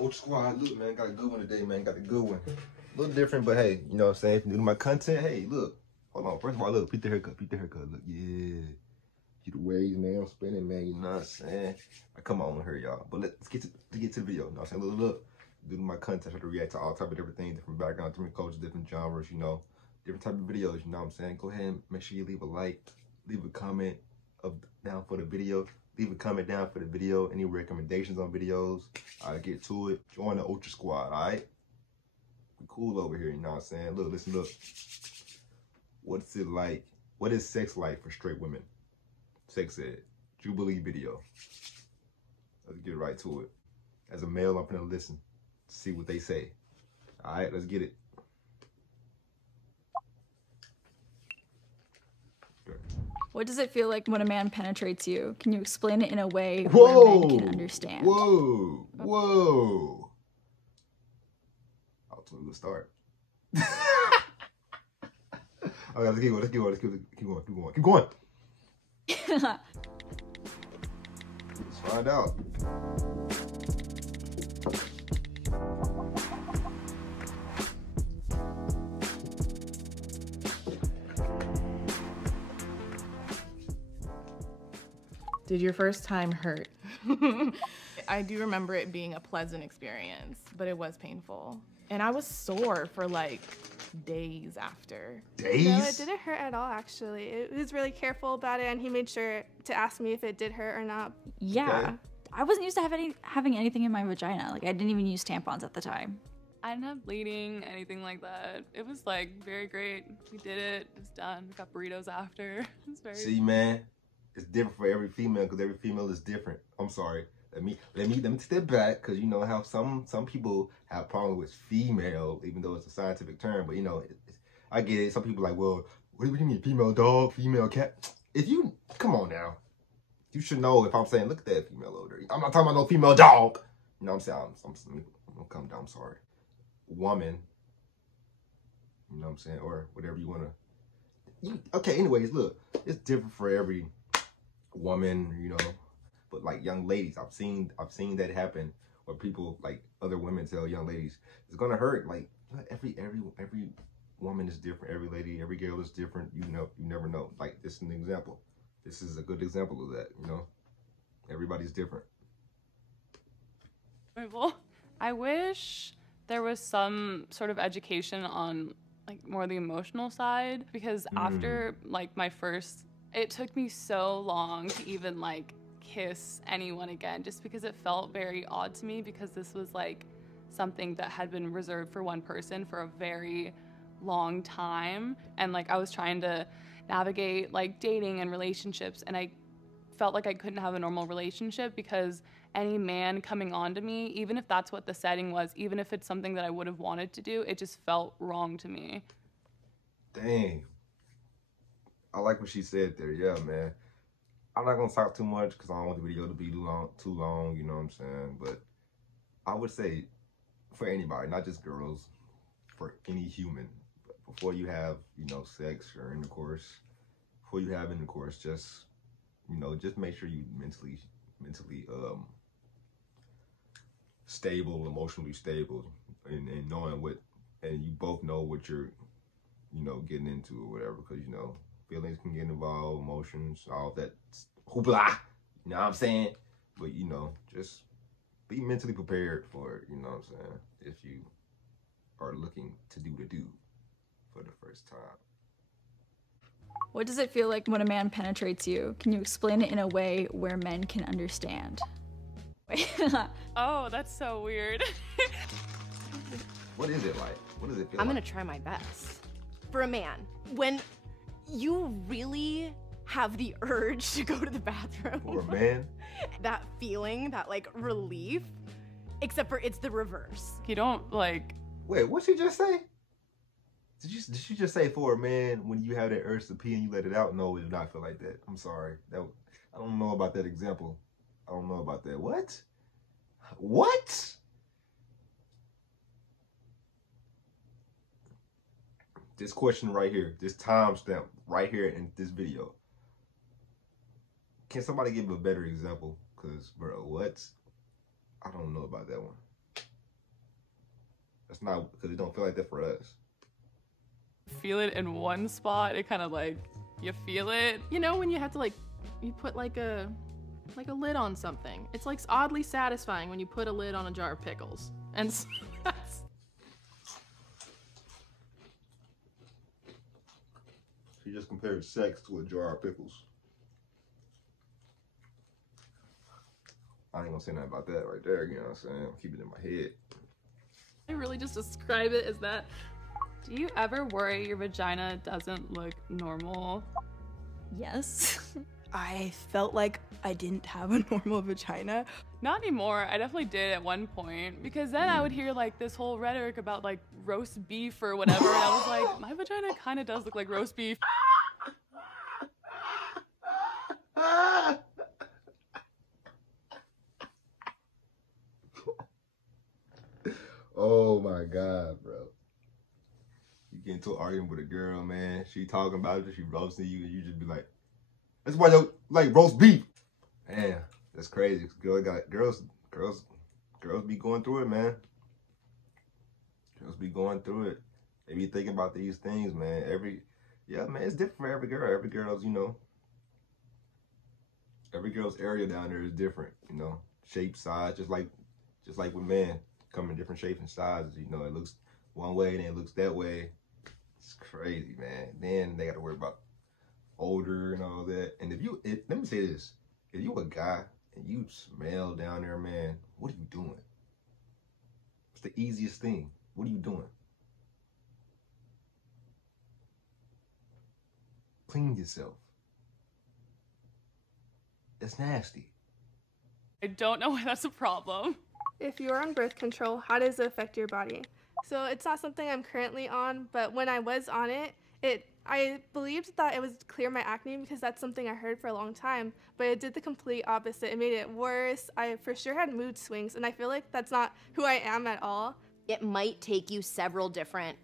Ultra Squad. Look, man, got a good one today, man. Got a good one. A little different, but hey, you know what I'm saying? If you're new to my content, hey, look. Hold on. First of all, look, peep the haircut. Look, yeah. See the waves, man. I'm spinning, man. You know what I'm saying? Right, come on here, y'all. But let's get to the video. You know what I'm saying? Look. Due to my content, I try to react to all type of different things, different backgrounds, different cultures, different genres, you know, different type of videos, you know what I'm saying? Go ahead and make sure you leave a like, leave a comment down for the video. Leave a comment down for the video. Any recommendations on videos, I'll get to it. Join the Ultra Squad, all right? We cool over here, you know what I'm saying? Look, listen, look. What's it like? What is sex like for straight women? Sex ed. Jubilee video. Let's get right to it. As a male, I'm gonna listen. See what they say. All right, let's get it. What does it feel like when a man penetrates you? Can you explain it in a way where men can understand? Whoa. I'll tell you to start. Okay, let's keep going. Let's find out. Did your first time hurt? I do remember it being a pleasant experience, but it was painful. And I was sore for like days after. Days? No, it didn't hurt at all, actually. He was really careful about it, and he made sure to ask me if it did hurt or not. Yeah. Okay. I wasn't used to having anything in my vagina. Like, I didn't even use tampons at the time. I didn't have bleeding, anything like that. It was like very great. We did it. It was done. We got burritos after. It was very. See, man, it's different for every female because every female is different. I'm sorry. Let me step back because you know how some people have problems with female, even though it's a scientific term. But you know, I get it. Some people are like, well, what do you mean, female dog, female cat? Come on now, you should know if I'm saying, look at that female over there. I'm not talking about no female dog. You know what I'm saying? I'm gonna come down. I'm sorry. Woman. You know what I'm saying? Or whatever you wanna. Okay. Anyways, look, it's different for every woman. You know. But like young ladies, I've seen that happen where people, like other women, tell young ladies it's gonna hurt. Like every woman is different. Every lady, every girl is different. You know, you never know. Like this is an example. This is a good example of that. You know, everybody's different. I wish there was some sort of education on like more the emotional side, because after like my first, it took me so long to even like kiss anyone again, just because it felt very odd to me, because this was like something that had been reserved for one person for a very long time, and like I was trying to navigate like dating and relationships, and I felt like I couldn't have a normal relationship because any man coming on to me, even if that's what the setting was, even if it's something that I would have wanted to do, it just felt wrong to me. Dang, I like what she said there. Yeah, man. I'm not gonna talk too much because I don't want the video to be too long, you know what I'm saying? But I would say for anybody, not just girls, for any human, before you have, you know, sex or intercourse, just, you know, just make sure you mentally stable, emotionally stable, and knowing what, and you both know what you're, you know, getting into or whatever, because, you know, feelings can get involved, emotions, all that hoopla, you know what I'm saying? But, you know, just be mentally prepared for it, you know what I'm saying? If you are looking to do for the first time. What does it feel like when a man penetrates you? Can you explain it in a way where men can understand? Oh, that's so weird. What is it like? What does it feel I'm like? gonna try my best. For a man, when you really have the urge to go to the bathroom. For a man? That feeling, that like relief, except for it's the reverse. You don't like... Wait, what'd she just say? Did you just say for a man, when you have that urge to pee and you let it out? No, it did not feel like that. I'm sorry. I don't know about that example. I don't know about that. What? What? This question right here, this timestamp right here in this video. Can somebody give a better example? Because, bro, what? I don't know about that one. That's not, because it don't feel like that for us. Feel it in one spot, it kind of like, you feel it. You know when you have to like, you put like a lid on something. It's like oddly satisfying when you put a lid on a jar of pickles. And that's... She just compared sex to a jar of pickles. I ain't gonna say nothing about that right there, you know what I'm saying? I'll keep it in my head. I really just describe it as that. Do you ever worry your vagina doesn't look normal? Yes. I felt like I didn't have a normal vagina. Not anymore. I definitely did at one point, because then I would hear like this whole rhetoric about like roast beef or whatever, and I was like, my vagina kind of does look like roast beef. Oh my God, bro. You get into an argument with a girl, man. She talking about it, she roasting you, and you just be like, that's why you like roast beef. Man, that's crazy. Girls be going through it, man. Girls be going through it. They be thinking about these things, man. Yeah, man, it's different for every girl. Every girl's, you know, every girl's area down there is different, you know. Shape, size, just like with men, come in different shapes and sizes. You know, it looks one way and it looks that way. It's crazy, man. Then they got to worry about odor and all that. And let me say this: if you a guy and you smell down there, man, what are you doing? It's the easiest thing. What are you doing? Clean yourself. That's nasty. I don't know why that's a problem. If you're on birth control, how does it affect your body? So it's not something I'm currently on, but when I was on it, I believed that it would clear my acne because that's something I heard for a long time, but it did the complete opposite. It made it worse. I for sure had mood swings, and I feel like that's not who I am at all. It might take you several different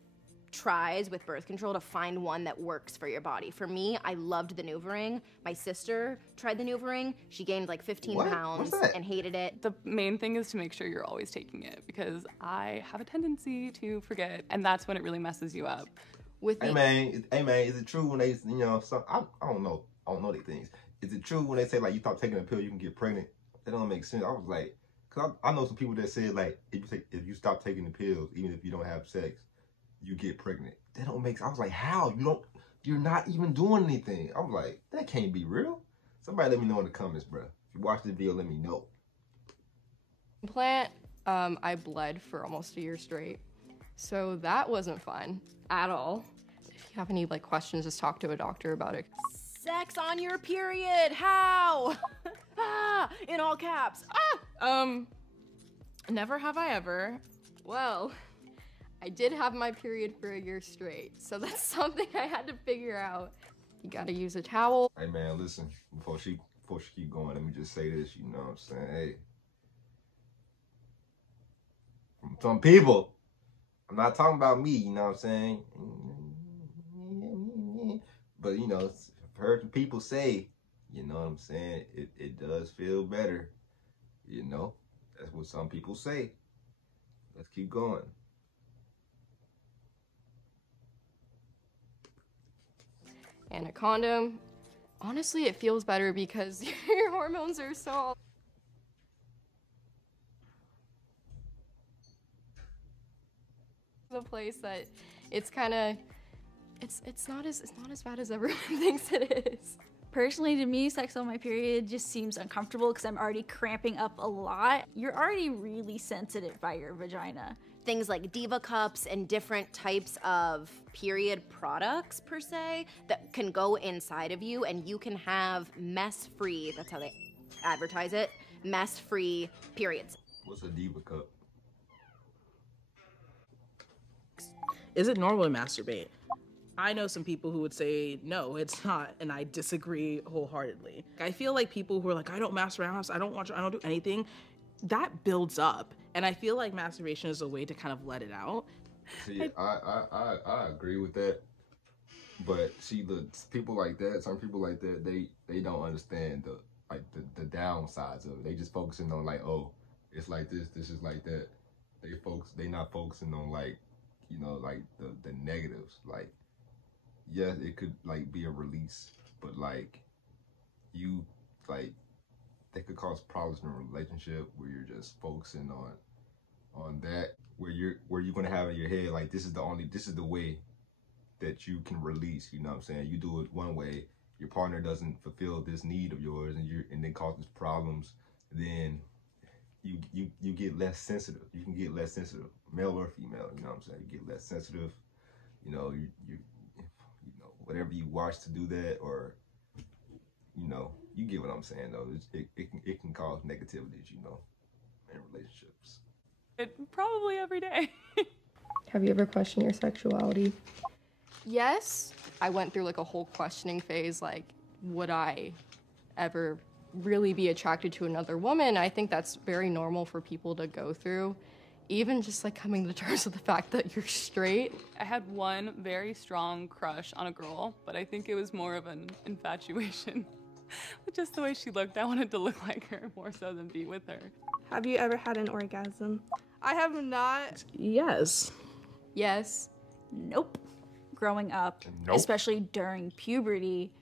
tries with birth control to find one that works for your body. For me, I loved the NuvaRing. My sister tried the NuvaRing. She gained like 15 pounds and hated it. The main thing is to make sure you're always taking it, because I have a tendency to forget, and that's when it really messes you up. Hey man, is it true when they, you know, I don't know these things. Is it true when they say like you stop taking a pill you can get pregnant? That don't make sense. I was like, cause I know some people that said like if you stop taking the pills, even if you don't have sex, you get pregnant. That don't make sense. I was like, how? You're not even doing anything. I was like, that can't be real. Somebody let me know in the comments, bro. If you watch this video, let me know. Implant, I bled for almost a year straight. So that wasn't fun at all. If you have any like questions, just talk to a doctor about it. Sex on your period, how? Ah, in all caps. Ah! Never have I ever. Well, I did have my period for a year straight, so that's something I had to figure out. You gotta use a towel. Hey man, listen, before she keep going, let me just say this, you know what I'm saying? Hey, from some people, I'm not talking about me, you know what I'm saying? But you know, I've heard some people say, you know what I'm saying, it does feel better, you know? That's what some people say. Let's keep going. And a condom, honestly, it feels better because your hormones are so... the place that it's kind of, it's not as bad as everyone thinks it is. Personally, to me, sex on my period just seems uncomfortable because I'm already cramping up a lot. You're already really sensitive by your vagina. Things like Diva cups and different types of period products, per se, that can go inside of you, and you can have mess-free, that's how they advertise it, mess-free periods. What's a Diva cup? Is it normal to masturbate? I know some people who would say, no, it's not, and I disagree wholeheartedly. I feel like people who are like, I don't masturbate, I don't watch, I don't do anything, that builds up. And I feel like masturbation is a way to kind of let it out. See, I agree with that. But see, the people like that, some people like that, they don't understand the downsides of it. They just focusing on like, oh, it's like this is like that. they not focusing on like, you know, like the negatives. Like, yes, it could like be a release, but like you like that could cause problems in a relationship where you're just focusing on that, where you're gonna have in your head like this is the way that you can release. You know what I'm saying? You do it one way, your partner doesn't fulfill this need of yours, and then causes problems. Then you get less sensitive. You can get less sensitive, male or female. You know what I'm saying? You get less sensitive. You know, you know, whatever you watch to do that, or you know, you get what I'm saying though. It can cause negativities, you know, in relationships. Probably every day. Have you ever questioned your sexuality? Yes. I went through like a whole questioning phase, like, would I ever really be attracted to another woman? I think that's very normal for people to go through. Even just like coming to terms with the fact that you're straight. I had one very strong crush on a girl, but I think it was more of an infatuation. Just the way she looked, I wanted to look like her more so than be with her. Have you ever had an orgasm? I have not. Yes. Yes. Nope. Growing up, Nope. especially during puberty,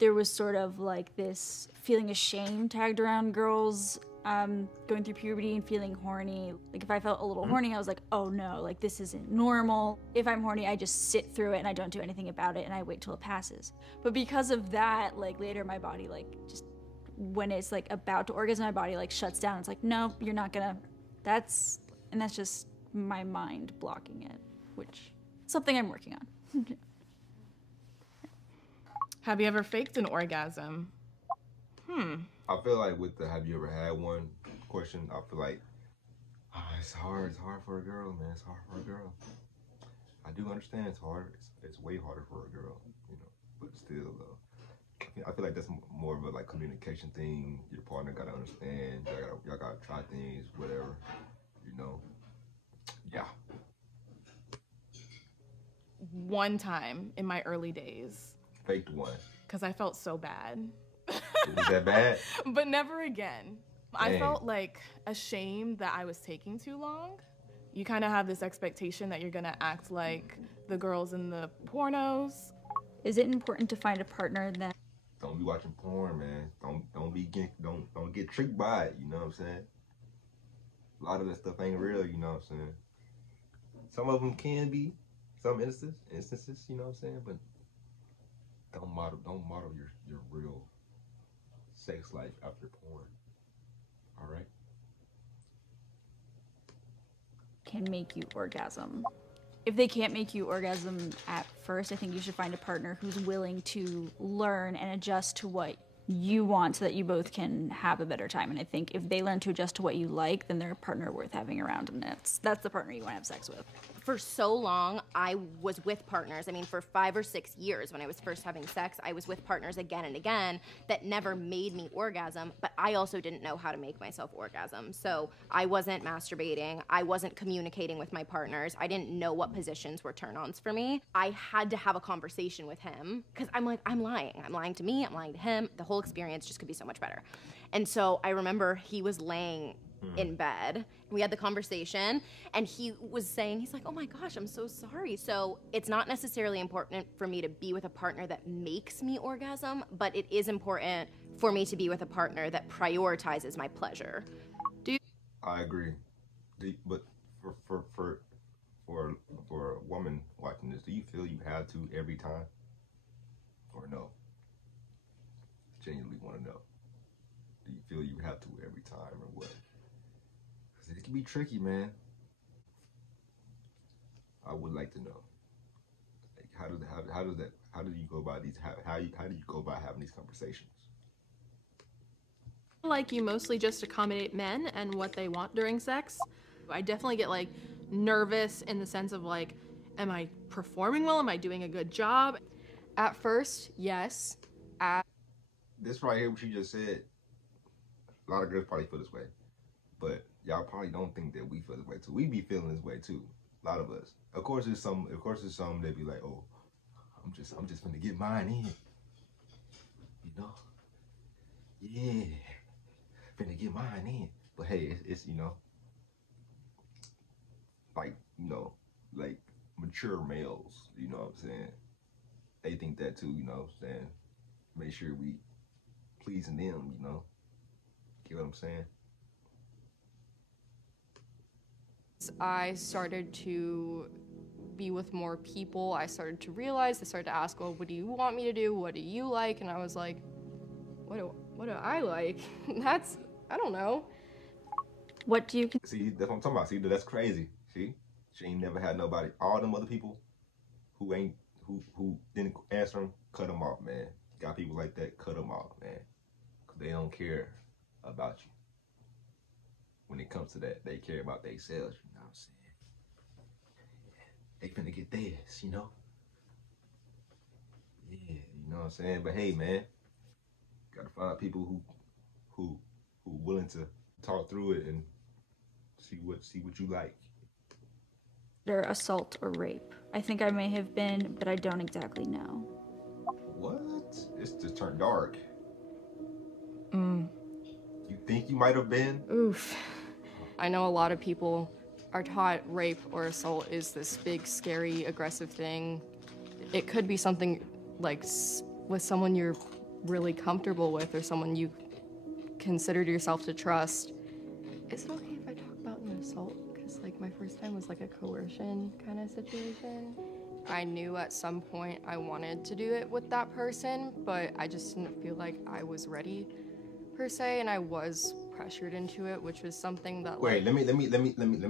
there was sort of like this feeling of shame tagged around girls going through puberty and feeling horny. Like if I felt a little horny, I was like, oh no, like this isn't normal. If I'm horny, I just sit through it and I don't do anything about it and I wait till it passes. But because of that, like later my body like just, when it's like about to orgasm, my body like shuts down. It's like, no, you're not gonna, that's just my mind blocking it, which is something I'm working on. Have you ever faked an orgasm? I feel like with the have you ever had one question, I feel like it's hard for a girl, man. It's hard for a girl. I do understand it's hard. It's way harder for a girl, you know. But still, though, I feel like that's more of a like communication thing. Your partner gotta understand. Y'all gotta try things, whatever, you know. Yeah. One time in my early days, Faked one. because I felt so bad. Was that bad? But never again. I Dang. felt like ashamed that I was taking too long. You kind of have this expectation that you're gonna act like the girls in the pornos. Is it important to find a partner that Don't be watching porn, man. Don't get tricked by it. You know what I'm saying? A lot of that stuff ain't real. You know what I'm saying? Some of them can be, some instances. You know what I'm saying? But don't model your real sex life after porn. All right. can make you orgasm? If they can't make you orgasm at first, I think you should find a partner who's willing to learn and adjust to what you want so that you both can have a better time. And I think if they learn to adjust to what you like, then they're a partner worth having around, and that's the partner you want to have sex with. For so long, I was with partners. I mean, for 5 or 6 years when I was first having sex, I was with partners again and again that never made me orgasm, but I also didn't know how to make myself orgasm. So I wasn't masturbating. I wasn't communicating with my partners. I didn't know what positions were turn-ons for me. I had to have a conversation with him because I'm like, I'm lying. I'm lying to me. I'm lying to him. The whole experience just could be so much better. And so I remember he was laying in bed. We had the conversation and he was saying, he's like, oh my gosh, I'm so sorry. So it's not necessarily important for me to be with a partner that makes me orgasm, but it is important for me to be with a partner that prioritizes my pleasure. I agree. But for a woman watching this, do you feel you have to every time? Or no? Genuinely want to know. Do you feel you have to every time or what? Because it can be tricky, man. I would like to know. Like, how do you go about how do you go about having these conversations? Like you mostly just accommodate men and what they want during sex. I definitely get like nervous in the sense of like, am I performing well? Am I doing a good job? At first, yes. This right here, what you just said, a lot of girls probably feel this way, but y'all probably don't think that we feel this way too. We be feeling this way too. A lot of us. Of course, there's some that be like, oh, I'm just gonna get mine in. You know? Yeah. Finna get mine in. But hey, it's you know, like, you know, like mature males, you know what I'm saying? They think that too, you know what I'm saying? Make sure we pleasing them, you know? Get what I'm saying? I started to be with more people. I started to realize, I started to ask, well, what do you want me to do? What do you like? And I was like, what do I like? I don't know. What do you... See, that's what I'm talking about. See, that's crazy. See? She ain't never had nobody. All them other people who didn't answer them, cut them off, man. Got people like that, cut them off, man. Because they don't care about you. When it comes to that, they care about themselves, you know what I'm saying? They finna get theirs, you know? Yeah, you know what I'm saying? But hey, man, gotta find people who willing to talk through it and see what you like. Or assault or rape. I think I may have been, but I don't exactly know. What? It's just turned dark. You think you might have been? Oof. I know a lot of people are taught rape or assault is this big, scary, aggressive thing. It could be something like with someone you're really comfortable with or someone you considered yourself to trust. Is it okay if I talk about an assault? Because like my first time was like a coercion kind of situation. I knew at some point I wanted to do it with that person, but I just didn't feel like I was ready per se, and I was pressured into it, which was something that. Wait, let me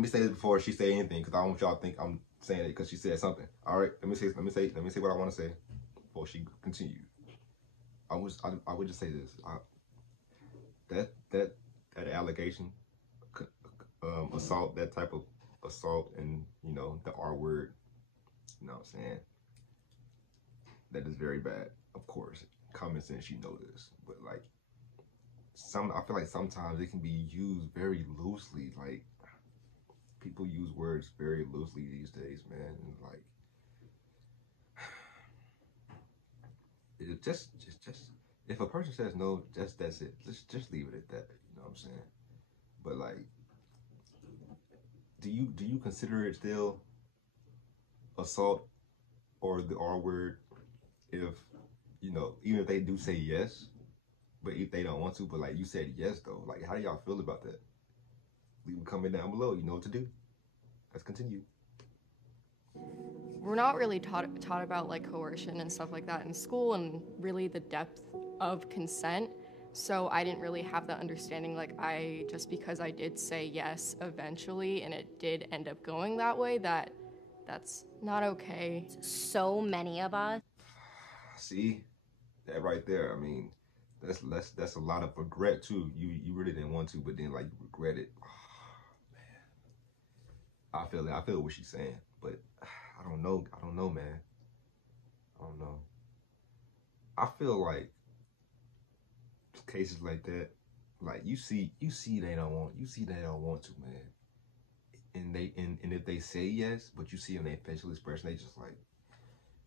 say this before she say anything, because I don't want y'all to think I'm saying it because she said something. All right, let me say what I want to say before she continues. I would just say this. That allegation, assault, that type of assault, and you know the R word. You know what I'm saying? That is very bad. Of course, common sense, you know this, but like. I feel like sometimes it can be used very loosely. Like people use words very loosely these days, man. And like, it just if a person says no, that's it. Just leave it at that. You know what I'm saying? But like, do you consider it still assault or the R word if you know even if they do say yes? But if they don't want to, but like you said yes though, like how do y'all feel about that? Leave a comment down below, you know what to do. Let's continue. We're not really taught about like coercion and stuff like that in school and really the depth of consent. So I didn't really have that understanding, like just because I did say yes eventually and it did end up going that way, that's not okay. So many of us. See, that right there, I mean, that's a lot of regret too. You really didn't want to, but then like you regret it. Oh, man. I feel it. I feel what she's saying, but I don't know, man. I don't know. I feel like cases like that, like you see they don't want to, man. And if they say yes, but you see in their facial expression, they just like,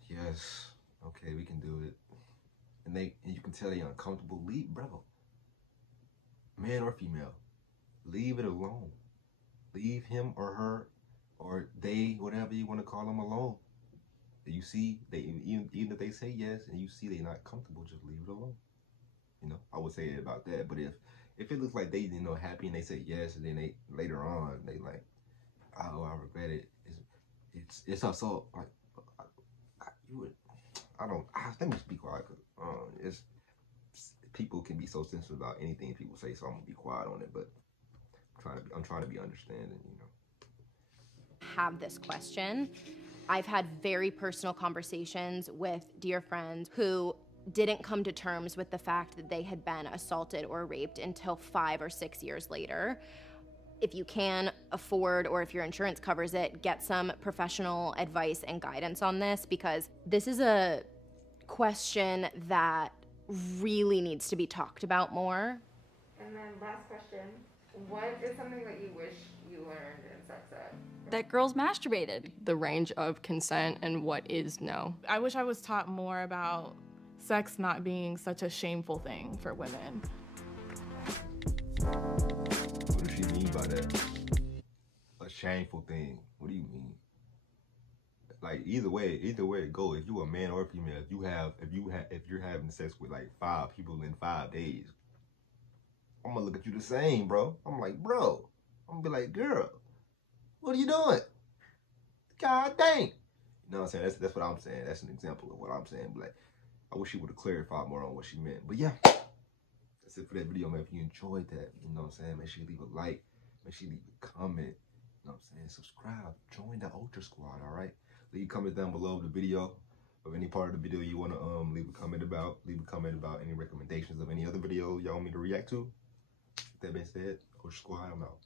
yes, okay, we can do it. And you can tell they're uncomfortable. Leave, bro. Man or female, leave it alone. Leave him or her or they, whatever you want to call them, alone. You see, even if they say yes and you see they're not comfortable, just leave it alone. You know, I would say it about that. But if it looks like they happy and they say yes and then they later on they like, oh, I regret it. It's assault. Like let me just be quiet. Cause people can be so sensitive about anything people say, so I'm gonna be quiet on it. But I'm trying to be understanding, you know. Have this question. I've had very personal conversations with dear friends who didn't come to terms with the fact that they had been assaulted or raped until 5 or 6 years later. If you can afford, or if your insurance covers it, get some professional advice and guidance on this, because this is a question that really needs to be talked about more. And then last question, what is something that you wish you learned in sex ed? That girls masturbated. The range of consent and what is no. I wish I was taught more about sex not being such a shameful thing for women. What does she mean by that? A shameful thing. What do you mean? Like either way it go. If you a man or a female, if you're having sex with like 5 people in 5 days, I'm gonna look at you the same, bro. I'm like, bro. I'm gonna be like, girl, what are you doing? God dang. You know what I'm saying? That's what I'm saying. That's an example of what I'm saying. But like, I wish she would have clarified more on what she meant. But yeah, that's it for that video, man. If you enjoyed that, you know what I'm saying, make sure you leave a like, make sure you leave a comment. You know what I'm saying? Subscribe, join the Ultra Squad, all right? Leave a comment down below the video of any part of the video you want to leave a comment about. Leave a comment about any recommendations of any other video y'all want me to react to. With that being said, Ultra Squad, I'm out.